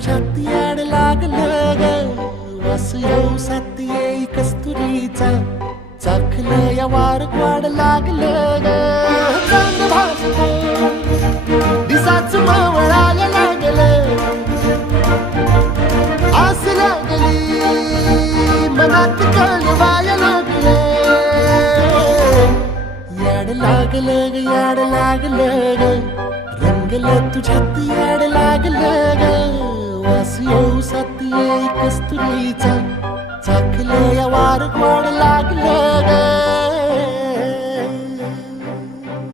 तुझ्यात याड लागलं ग वास येऊ साथ येई कस्तुरीचा चाखलं या वार वाढ लागलं ग चांद भासतो दिसाच मावळायला लागलं आस लागली मनात कळवायला लागलं याड लागलं ग याड लागलं ग रंगलं तुझ्यात याड लागलं ग वास येऊ साथ येई कस्तुरीचा चाखलं या वार वाढ